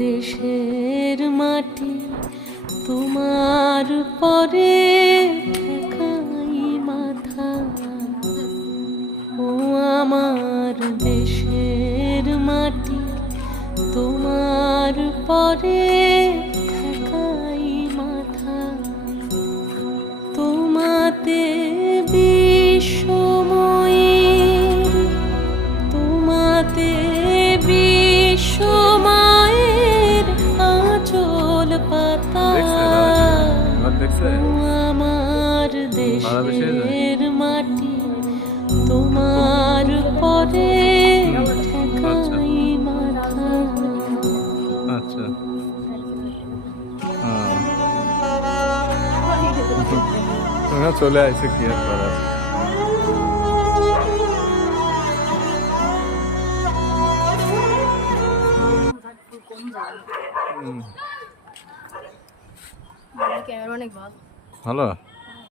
দেশের মাটি তোমার পরে ঠেকাই মাথা। ও আমার দেশের মাটি তোমার পরে ঠেকাই মাথা। তোমাতে বিশ্বময়ের তোমাতে বিশ্বময়ের আঁচল পাতা। আমার দেশের মাটি তোমার পরে ঠেকাই মাথা। আচ্ছা চলে আসছে কি আর করার। ক্যামেরা অনেক ভালো। ভালো।